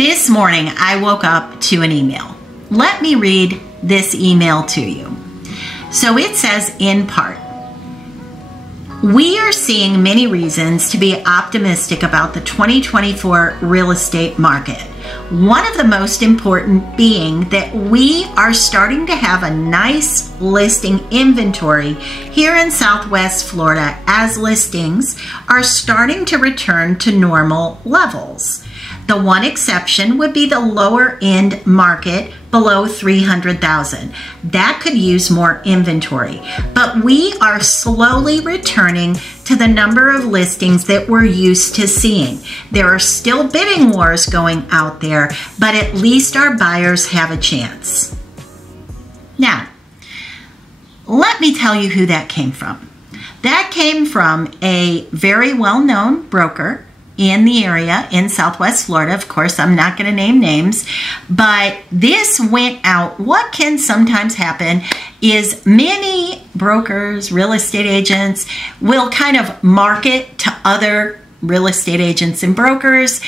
This morning, I woke up to an email. Let me read this email to you. So it says, in part, we are seeing many reasons to be optimistic about the 2024 real estate market. One of the most important being that we are starting to have a nice listing inventory here in Southwest Florida as listings are starting to return to normal levels. The one exception would be the lower end market below 300,000. That could use more inventory, but we are slowly returning to the number of listings that we're used to seeing. There are still bidding wars going out there, but at least our buyers have a chance. Now, let me tell you who that came from. That came from a very well-known broker in the area in Southwest Florida. Of course, I'm not going to name names, but this went out. What can sometimes happen is many brokers, real estate agents will kind of market to other real estate agents and brokers.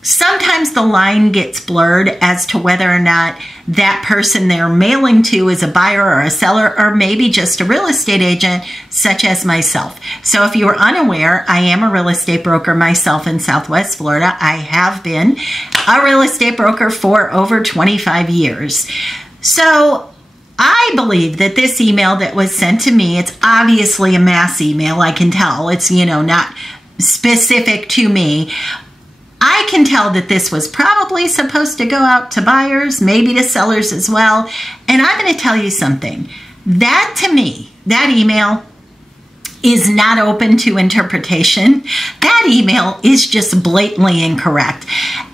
Sometimes the line gets blurred as to whether or not that person they're mailing to is a buyer or a seller, or maybe just a real estate agent such as myself. So if you are unaware, I am a real estate broker myself in Southwest Florida. I have been a real estate broker for over 25 years. So I believe that this email that was sent to me, it's obviously a mass email. I can tell it's, not specific to me. I can tell that this was probably supposed to go out to buyers, maybe to sellers as well. And I'm going to tell you something. That, to me, that email is not open to interpretation. That email is just blatantly incorrect.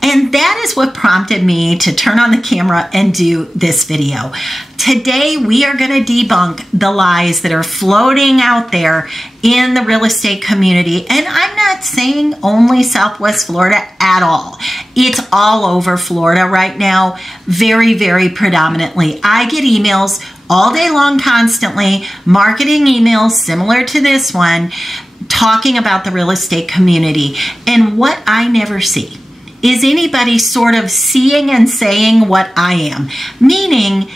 And that is what prompted me to turn on the camera and do this video. Today, we are going to debunk the lies that are floating out there in the real estate community. And I'm not saying only Southwest Florida at all. It's all over Florida right now, very, very predominantly. I get emails all day long, constantly, marketing emails similar to this one, talking about the real estate community. And what I never see is anybody sort of seeing and saying what I am, meaning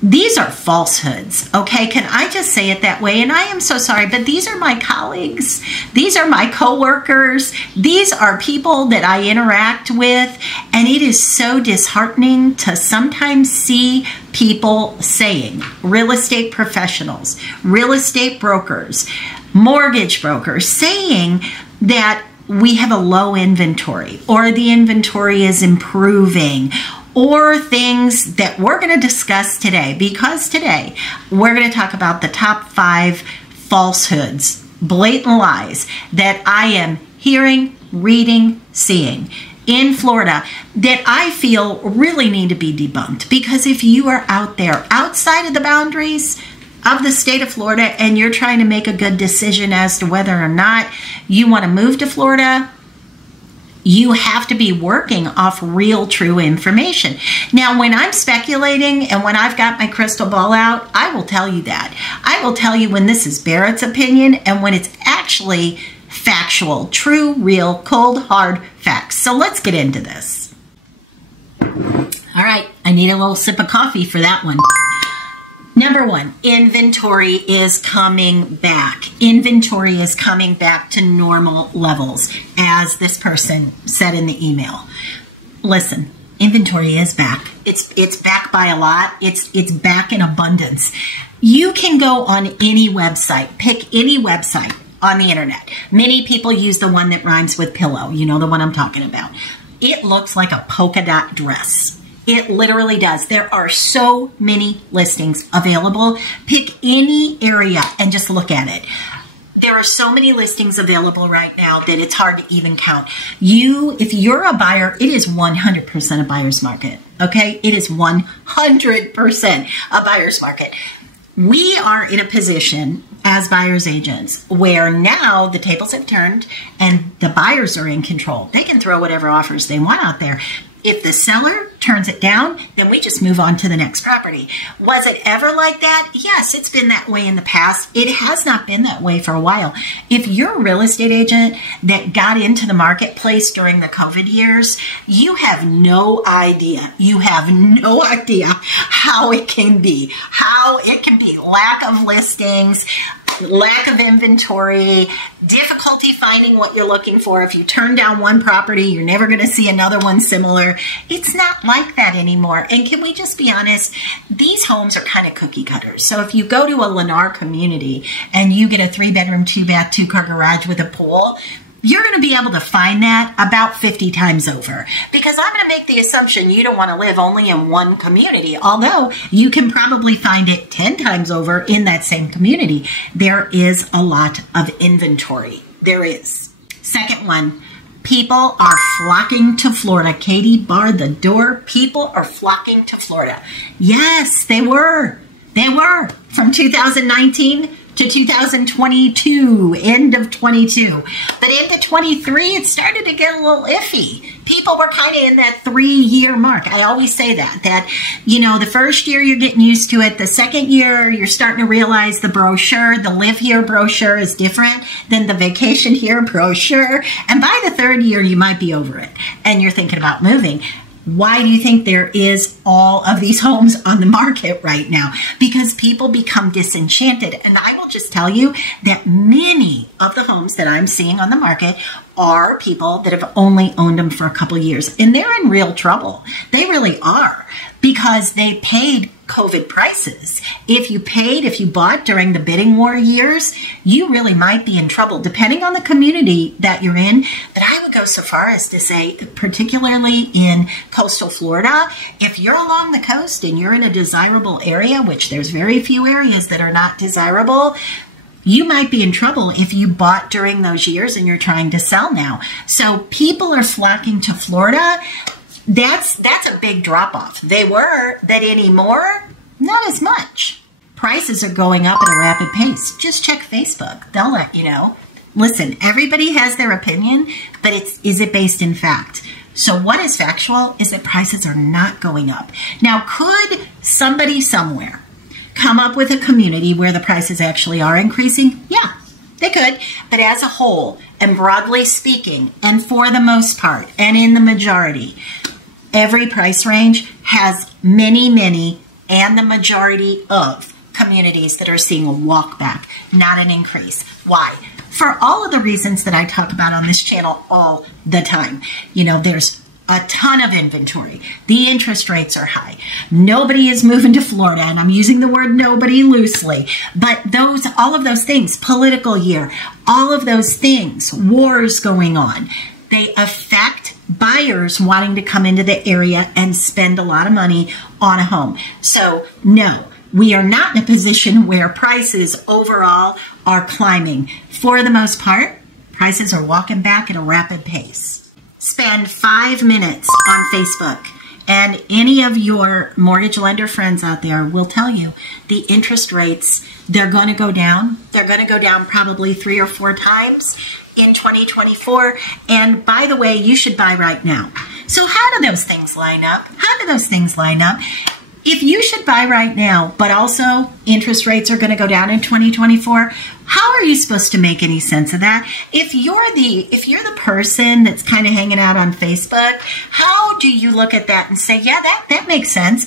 these are falsehoods, okay? Can I just say it that way? And I am so sorry, but these are my colleagues. These are my coworkers. These are people that I interact with. And it is so disheartening to sometimes see people saying, real estate professionals, real estate brokers, mortgage brokers, saying that we have a low inventory or the inventory is improving, or things that we're going to discuss today, because today we're going to talk about the top 5 falsehoods, blatant lies that I am hearing, reading, seeing in Florida that I feel really need to be debunked. Because if you are out there outside of the boundaries of the state of Florida and you're trying to make a good decision as to whether or not you want to move to Florida, you have to be working off real, true information. Now, when I'm speculating and when I've got my crystal ball out, I will tell you that. I will tell you when this is Barrett's opinion and when it's actually factual, true, real, cold, hard facts. So let's get into this. All right, I need a little sip of coffee for that one. Number 1, inventory is coming back. Inventory is coming back to normal levels, as this person said in the email. Listen, inventory is back. It's back by a lot. It's back in abundance. You can go on any website, pick any website on the internet. Many people use the one that rhymes with pillow. You know the one I'm talking about. It looks like a polka dot dress. It literally does. There are so many listings available. Pick any area and just look at it. There are so many listings available right now that it's hard to even count. If you're a buyer, it is 100% a buyer's market, okay? It is 100% a buyer's market. We are in a position as buyer's agents where now the tables have turned and the buyers are in control. They can throw whatever offers they want out there. If the seller turns it down, then we just move on to the next property. Was it ever like that? Yes, it's been that way in the past. It has not been that way for a while. If you're a real estate agent that got into the marketplace during the COVID years, you have no idea. You have no idea how it can be. Lack of listings, lack of inventory, difficulty finding what you're looking for. If you turn down one property, you're never going to see another one similar. It's not like that anymore. And can we just be honest? These homes are kind of cookie cutters. So if you go to a Lennar community and you get a 3-bedroom, 2-bath, 2-car garage with a pool, you're going to be able to find that about 50 times over, because I'm going to make the assumption you don't want to live only in one community, although you can probably find it 10 times over in that same community. There is a lot of inventory. There is. Second one, people are flocking to Florida. Katie barred the door. People are flocking to Florida. Yes, they were. They were. From 2019 to 2022, end of 22. But into 23, it started to get a little iffy. People were kind of in that 3-year mark. I always say that, you know, the first year you're getting used to it. The second year, you're starting to realize the brochure, the Live Here brochure is different than the Vacation Here brochure. And by the third year, you might be over it and you're thinking about moving. Why do you think there is all of these homes on the market right now? Because people become disenchanted. And I will just tell you that many of the homes that I'm seeing on the market are people that have only owned them for a couple years. And they're in real trouble. They really are, because they paid COVID prices. If you bought during the bidding war years, you really might be in trouble, depending on the community that you're in. But I would go so far as to say, particularly in coastal Florida, if you're along the coast and you're in a desirable area, which there's very few areas that are not desirable, you might be in trouble if you bought during those years and you're trying to sell now. So people are flocking to Florida. That's a big drop-off. They were, but anymore, not as much. Prices are going up at a rapid pace. Just check Facebook. They'll let you know. Listen, everybody has their opinion, but is it based in fact? So what is factual is that prices are not going up. Now, could somebody somewhere come up with a community where the prices actually are increasing? Yeah, they could. But as a whole, and broadly speaking, and for the most part, and in the majority, every price range has many, and the majority of communities that are seeing a walk back, not an increase. Why? For all of the reasons that I talk about on this channel all the time. You know, there's a ton of inventory. The interest rates are high. Nobody is moving to Florida, and I'm using the word nobody loosely. But all of those things, political year, all of those things, wars going on, they affect buyers wanting to come into the area and spend a lot of money on a home. So no, we are not in a position where prices overall are climbing. For the most part, prices are walking back at a rapid pace. Spend 5 minutes on Facebook, and any of your mortgage lender friends out there will tell you the interest rates, they're going to go down. They're going to go down probably 3 or 4 times in 2024. And by the way, you should buy right now. So how do those things line up? If you should buy right now, but also interest rates are going to go down in 2024, how are you supposed to make any sense of that? If you're the person that's kind of hanging out on Facebook, how do you look at that and say, yeah, that makes sense?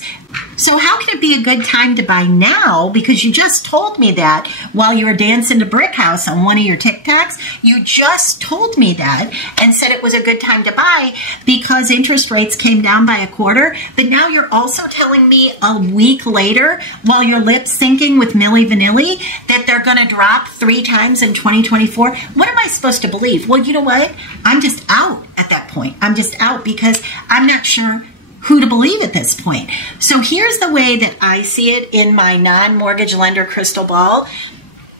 So how can it be a good time to buy now? Because you just told me that while you were dancing to Brick House on one of your TikToks. You just told me that and said it was a good time to buy because interest rates came down by 1/4. But now you're also telling me a week later, while your lips syncing with Milli Vanilli, that they're going to drop 3 times in 2024. What am I supposed to believe? Well, you know what? I'm just out at that point. I'm just out because I'm not sure who to believe at this point. So here's the way that I see it in my non-mortgage lender crystal ball.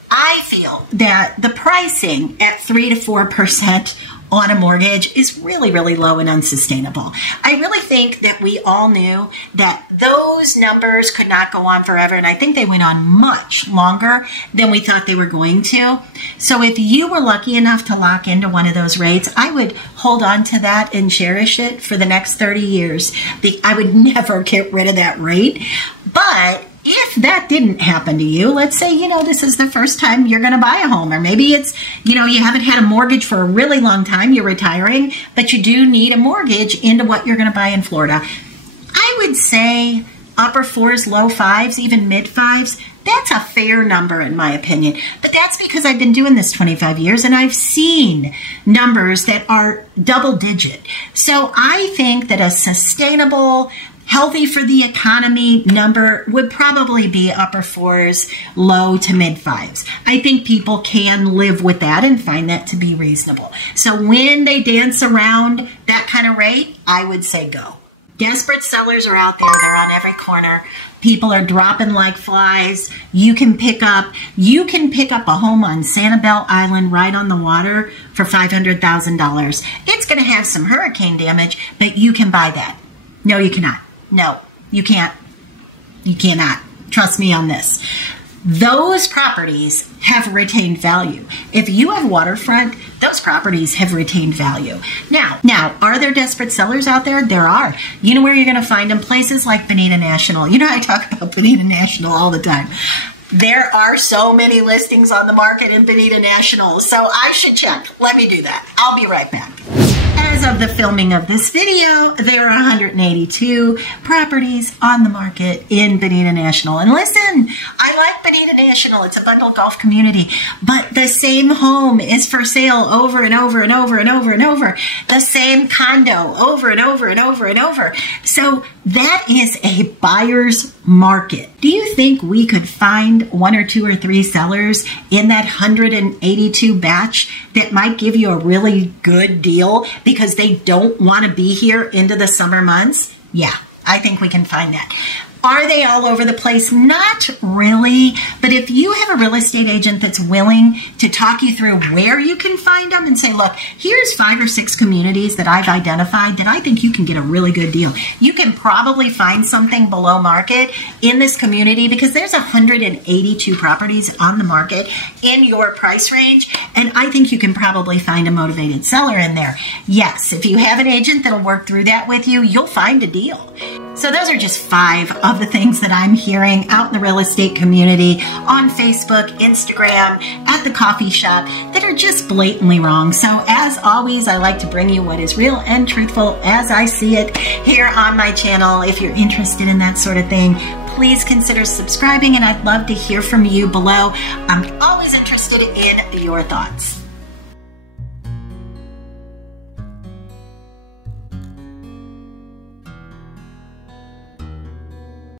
I feel that the pricing at 3 to 4% on a mortgage is really, really low and unsustainable. I really think that we all knew that those numbers could not go on forever, and I think they went on much longer than we thought they were going to. So if you were lucky enough to lock into one of those rates, I would hold on to that and cherish it for the next 30 years. I would never get rid of that rate. But if that didn't happen to you, let's say, this is the first time you're going to buy a home, or maybe it's, you haven't had a mortgage for a really long time, you're retiring, but you do need a mortgage into what you're going to buy in Florida. I would say upper 4s, low 5s, even mid 5s. That's a fair number in my opinion. But that's because I've been doing this 25 years and I've seen numbers that are double digit. So I think that a sustainable, healthy for the economy number would probably be upper 4s, low to mid 5s. I think people can live with that and find that to be reasonable. So when they dance around that kind of rate, I would say go. Desperate sellers are out there. They're on every corner. People are dropping like flies. You can pick up a home on Sanibel Island right on the water for $500,000. It's going to have some hurricane damage, but you can buy that. No, you cannot. No, you can't. You cannot. Trust me on this. Those properties have retained value. If you have waterfront, those properties have retained value. Now, are there desperate sellers out there? There are. You know where you're going to find them? Places like Bonita National. I talk about Bonita National all the time. There are so many listings on the market in Bonita National, so I should check. Let me do that. I'll be right back. As of the filming of this video, there are 182 properties on the market in Bonita National. And listen, I like Bonita National. It's a bundled golf community, but the same home is for sale over and over and over and over and over. The same condo over and over and over and over. So that is a buyer's market. Do you think we could find 1 or 2 or 3 sellers in that 182 batch that might give you a really good deal because they don't want to be here into the summer months? Yeah, I think we can find that. Are they all over the place? Not really, but if you have a real estate agent that's willing to talk you through where you can find them and say, look, here's 5 or 6 communities that I've identified that I think you can get a really good deal. You can probably find something below market in this community because there's 182 properties on the market in your price range, and I think you can probably find a motivated seller in there. Yes, if you have an agent that'll work through that with you, you'll find a deal. So those are just 5 of the things that I'm hearing out in the real estate community, on Facebook, Instagram, at the coffee shop, that are just blatantly wrong. So as always, I like to bring you what is real and truthful as I see it here on my channel. If you're interested in that sort of thing, please consider subscribing, and I'd love to hear from you below. I'm always interested in your thoughts.